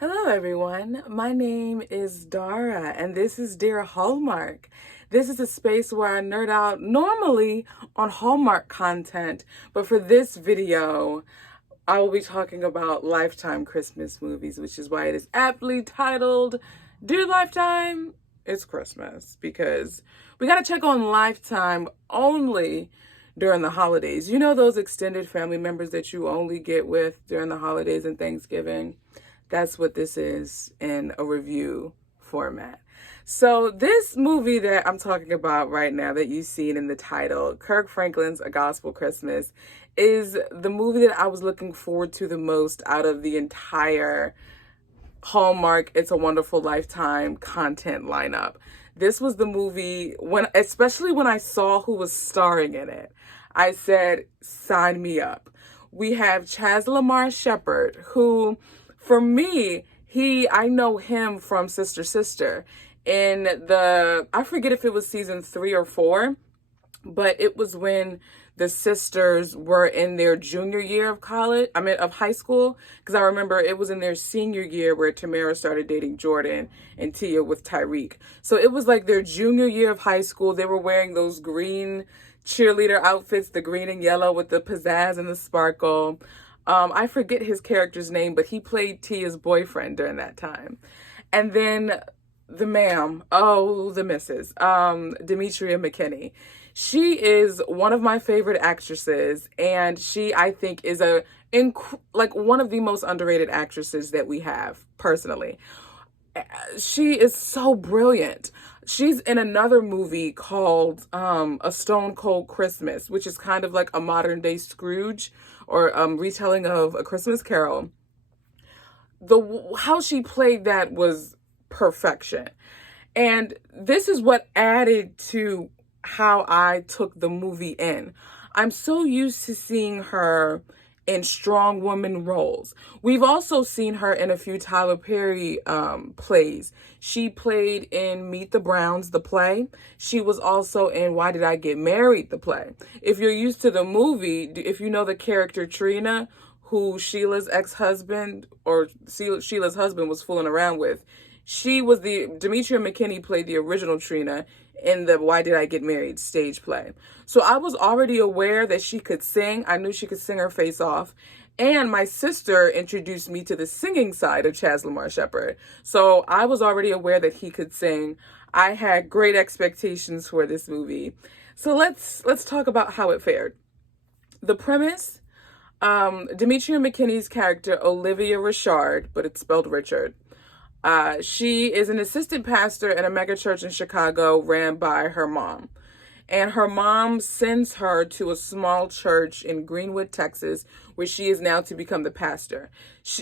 Hello, everyone. My name is Dara, and this is Dear Hallmark. This is a space where I nerd out normally on Hallmark content, but for this video, I will be talking about Lifetime Christmas movies, which is why it is aptly titled Dear Lifetime, It's Christmas, because we gotta check on Lifetime only during the holidays. You know those extended family members that you only get with during the holidays and Thanksgiving? That's what this is in a review format. So this movie that I'm talking about right now that you've seen in the title, Kirk Franklin's A Gospel Christmas, is the movie that I was looking forward to the most out of the entire Hallmark It's a Wonderful Lifetime content lineup. This was the movie especially when I saw who was starring in it, I said, sign me up. We have Chaz Lamar Shepard, who for me, I know him from Sister Sister in I forget if it was season 3 or 4, but it was when the sisters were in their junior year of of high school, because I remember it was in their senior year where Tamara started dating Jordan and Tia with Tyreek. So it was like their junior year of high school. They were wearing those green cheerleader outfits, the green and yellow with the pizzazz and the sparkle. I forget his character's name, but he played Tia's boyfriend during that time. And then the missus, Demetria McKinney. She is one of my favorite actresses, and she, I think, is one of the most underrated actresses that we have, personally. She is so brilliant. She's in another movie called A Stone Cold Christmas, which is kind of like a modern day Scrooge, or retelling of A Christmas Carol. How she played that was perfection. And this is what added to how I took the movie in. I'm so used to seeing her in strong woman roles. We've also seen her in a few Tyler Perry plays. She played in Meet the Browns, the play. She was also in Why Did I Get Married, the play. If you're used to the movie, if you know the character Trina, who Sheila's ex-husband or Sheila's husband was fooling around with, Demetria McKinney played the original Trina in the Why Did I Get Married stage play. So I was already aware that she could sing. I knew she could sing her face off. And my sister introduced me to the singing side of Chaz Lamar Shepard. So I was already aware that he could sing. I had great expectations for this movie. So let's talk about how it fared. The premise, Demetria McKinney's character, Olivia Richard, but it's spelled Richard. She is an assistant pastor in a mega church in Chicago ran by her mom. And her mom sends her to a small church in Greenwood, Texas, where she is now to become the pastor.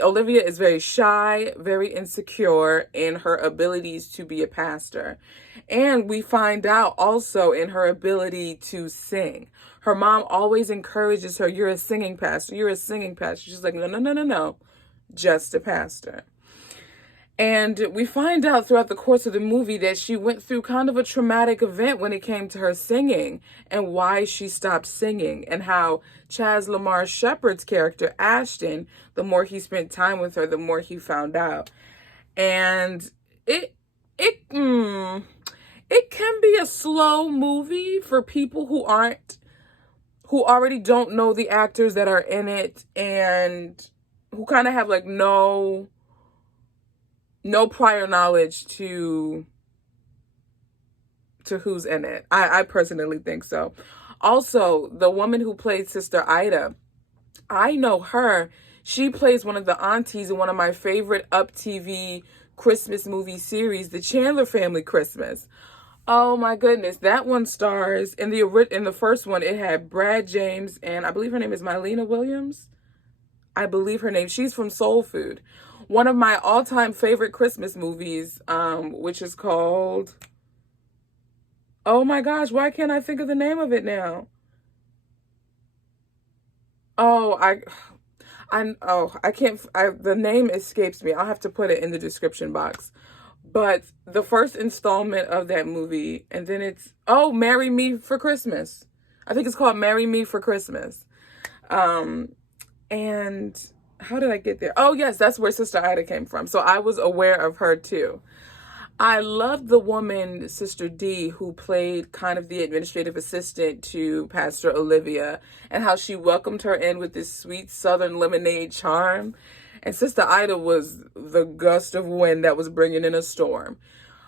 Olivia is very shy, very insecure in her abilities to be a pastor. And we find out also in her ability to sing. Her mom always encourages her, you're a singing pastor, you're a singing pastor. She's like, no, just a pastor. And we find out throughout the course of the movie that she went through kind of a traumatic event when it came to her singing and why she stopped singing, and how Chaz Lamar Shepard's character, Ashton, the more he spent time with her, the more he found out. And it can be a slow movie for people who already don't know the actors that are in it and who kind of have like no prior knowledge to who's in it. I personally think so. Also, the woman who played Sister Ida, I know her. She plays one of the aunties in one of my favorite Up TV Christmas movie series, The Chandler Family Christmas. Oh my goodness, that one stars in the first one. It had Brad James and I believe her name is Mylena Williams. She's from Soul Food. One of my all-time favorite Christmas movies, which is called, oh my gosh, why can't I think of the name of it now? The name escapes me. I'll have to put it in the description box. But the first installment of that movie, and then it's, Marry Me for Christmas. I think it's called Marry Me for Christmas. And how did I get there? Oh, yes, that's where Sister Ida came from. So I was aware of her too. I loved the woman, Sister D, who played kind of the administrative assistant to Pastor Olivia, and how she welcomed her in with this sweet Southern lemonade charm. And Sister Ida was the gust of wind that was bringing in a storm.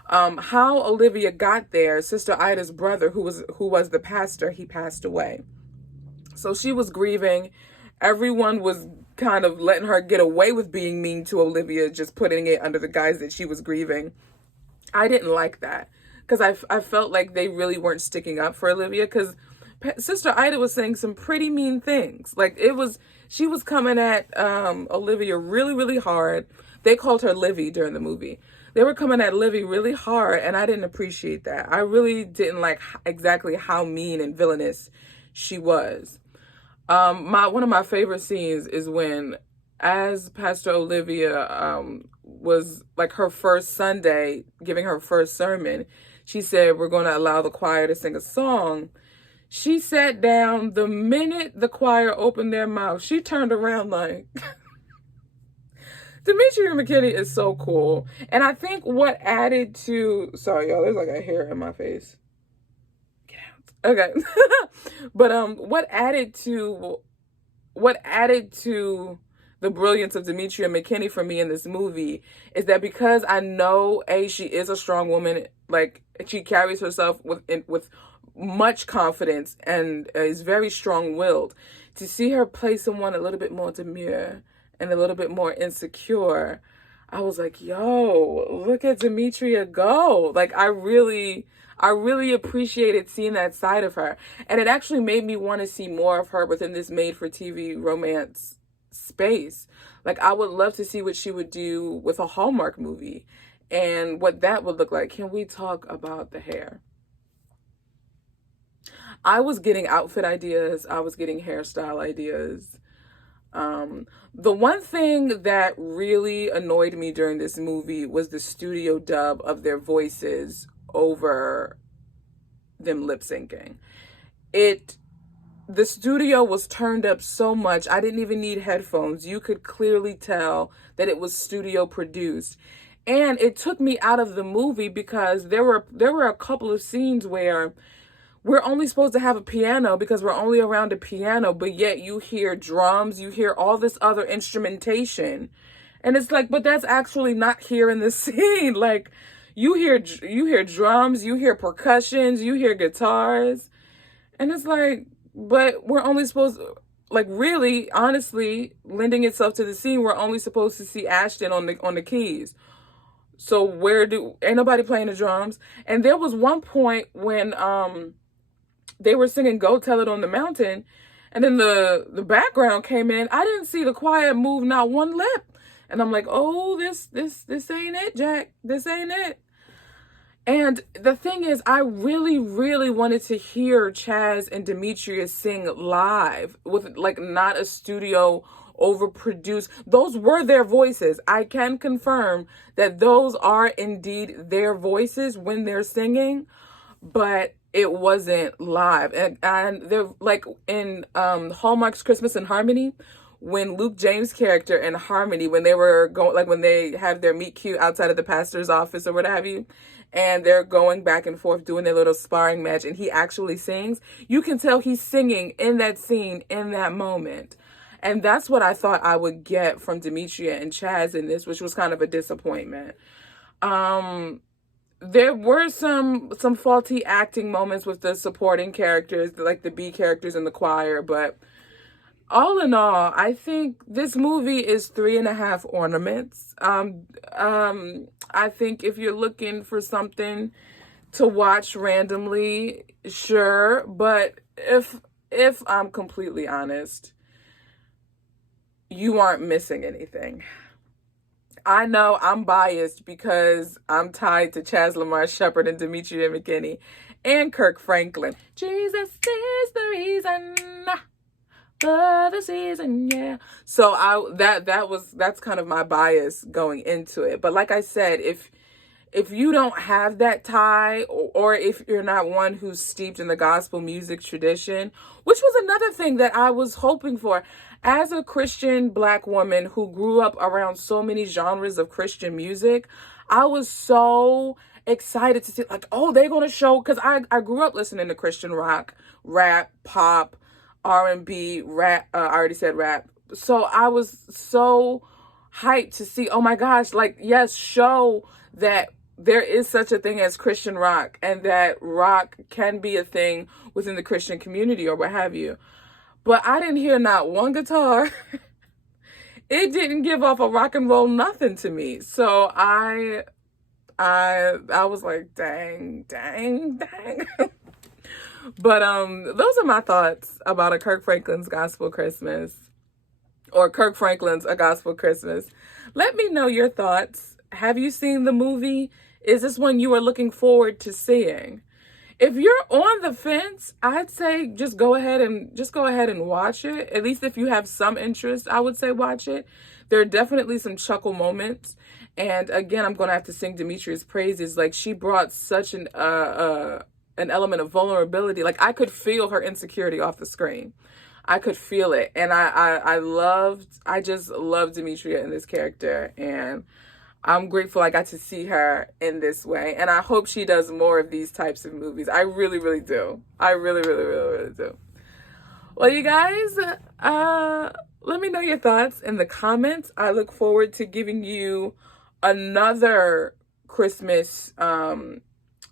How Olivia got there, Sister Ida's brother, who was the pastor, he passed away. So she was grieving. Everyone was kind of letting her get away with being mean to Olivia, just putting it under the guise that she was grieving. I didn't like that, because I felt like they really weren't sticking up for Olivia, because Sister Ida was saying some pretty mean things. Like, she was coming at Olivia really, really hard. They called her Livy during the movie. They were coming at Livy really hard, and I didn't appreciate that. I really didn't like exactly how mean and villainous she was. One of my favorite scenes is when, as Pastor Olivia was like her first Sunday, giving her first sermon, she said, "We're going to allow the choir to sing a song." She sat down. The minute the choir opened their mouth, she turned around like, Demetria McKinney is so cool. And I think what added to, sorry y'all, there's like a hair in my face. Get out. Okay. But what added to the brilliance of Demetria McKinney for me in this movie is that, because I know she is a strong woman, like she carries herself with much confidence and is very strong-willed. To see her play someone a little bit more demure and a little bit more insecure, I was like, yo, look at Demetria go. Like, I really appreciated seeing that side of her. And it actually made me want to see more of her within this made-for-TV romance space. Like, I would love to see what she would do with a Hallmark movie and what that would look like. Can we talk about the hair? I was getting outfit ideas. I was getting hairstyle ideas. The one thing that really annoyed me during this movie was the studio dub of their voices over them lip syncing. The studio was turned up so much, I didn't even need headphones. You could clearly tell that it was studio produced. And it took me out of the movie, because there were a couple of scenes where we're only supposed to have a piano because we're only around a piano, but yet you hear drums, you hear all this other instrumentation. And it's like, but that's actually not here in the scene. Like, you hear drums, you hear percussions, you hear guitars. And it's like, but we're only supposed to, like, really, honestly, lending itself to the scene, we're only supposed to see Ashton on the keys. So ain't nobody playing the drums? And there was one point when they were singing Go Tell It on the Mountain, and then the background came in. I didn't see the choir move not one lip. And I'm like, oh, this ain't it, Jack. This ain't it. And the thing is, I really, really wanted to hear Chaz and Demetria sing live with, like, not a studio overproduced. Those were their voices. I can confirm that those are indeed their voices when they're singing, but it wasn't live. And they're like in Hallmark's Christmas in Harmony, when Luke James' character in Harmony, when they were going, like when they have their meet cute outside of the pastor's office or what have you, and they're going back and forth doing their little sparring match, and he actually sings, you can tell he's singing in that scene, in that moment. And that's what I thought I would get from Demetria and Chaz in this, which was kind of a disappointment. There were some faulty acting moments with the supporting characters, like the B characters in the choir, but all in all, I think this movie is 3.5 ornaments. I think if you're looking for something to watch randomly, sure, but if I'm completely honest, you aren't missing anything. I know I'm biased because I'm tied to Chaz, Lamar Shepard, and Demetria McKinney, and Kirk Franklin. Jesus is the reason for the season, yeah. So that's kind of my bias going into it. But like I said, if you don't have that tie, or if you're not one who's steeped in the gospel music tradition, which was another thing that I was hoping for. as a Christian Black woman who grew up around so many genres of Christian music, I was so excited to see, like, oh, they're going to show, because I grew up listening to Christian rock, rap, pop, R&B, rap, I already said rap. So I was so hyped to see, oh my gosh, like, yes, show that there is such a thing as Christian rock and that rock can be a thing within the Christian community or what have you. But I didn't hear not one guitar. It didn't give off a rock and roll nothing to me. So I was like, dang. But those are my thoughts about A Kirk Franklin's Gospel Christmas, or Kirk Franklin's A Gospel Christmas. Let me know your thoughts. Have you seen the movie? Is this one you are looking forward to seeing? If you're on the fence, I'd say just go ahead and watch it. At least if you have some interest, I would say watch it. There are definitely some chuckle moments. And again, I'm going to have to sing Demetria's praises. Like, she brought such an element of vulnerability. Like, I could feel her insecurity off the screen. I could feel it. And I just loved Demetria in this character. And I'm grateful I got to see her in this way. And I hope she does more of these types of movies. I really, really do. I really, really, really, really do. Well, you guys, let me know your thoughts in the comments. I look forward to giving you another Christmas,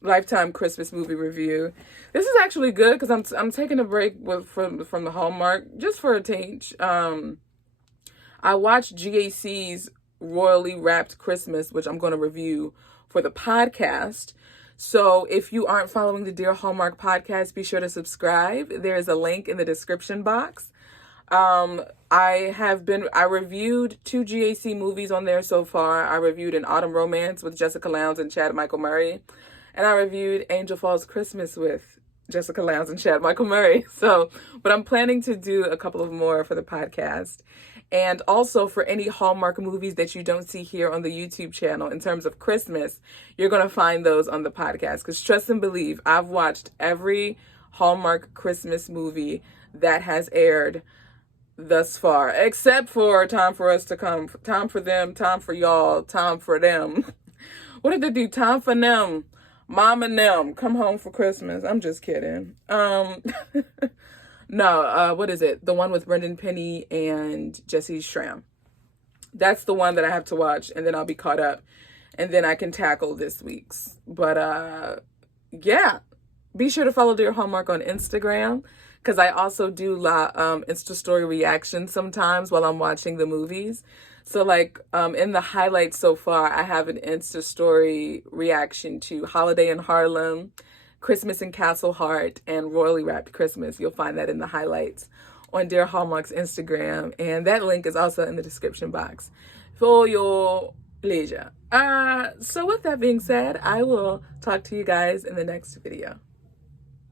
Lifetime Christmas movie review. This is actually good because I'm taking a break from the Hallmark just for a change. I watched GAC's Royally Wrapped Christmas, which I'm going to review for the podcast. So if you aren't following the Dear Hallmark podcast, be sure to subscribe. There is a link in the description box. I reviewed 2 GAC movies on there so far. I reviewed An Autumn Romance with Jessica Lowndes and Chad Michael Murray. And I reviewed Angel Falls Christmas with Jessica Lowndes and Chad Michael Murray. But I'm planning to do a couple of more for the podcast. And also for any Hallmark movies that you don't see here on the YouTube channel in terms of Christmas, you're going to find those on the podcast. Because trust and believe, I've watched every Hallmark Christmas movie that has aired thus far, except for Time for Us to Come, Time for Them, Time for Y'all, Time for Them. What did they do? Time for Them, Mom and Them, Come Home for Christmas. I'm just kidding. No, what is it? The one with Brendan Penny and Jesse Schramm. That's the one that I have to watch, and then I'll be caught up, and then I can tackle this week's. But yeah, be sure to follow Dear Hallmark on Instagram, because I also do Insta story reactions sometimes while I'm watching the movies. So like in the highlights so far, I have an Insta story reaction to Holiday in Harlem, Christmas in Castle Heart, and Royally Wrapped Christmas. You'll find that in the highlights on Dear Hallmark's Instagram. And that link is also in the description box for your leisure. So with that being said, I will talk to you guys in the next video.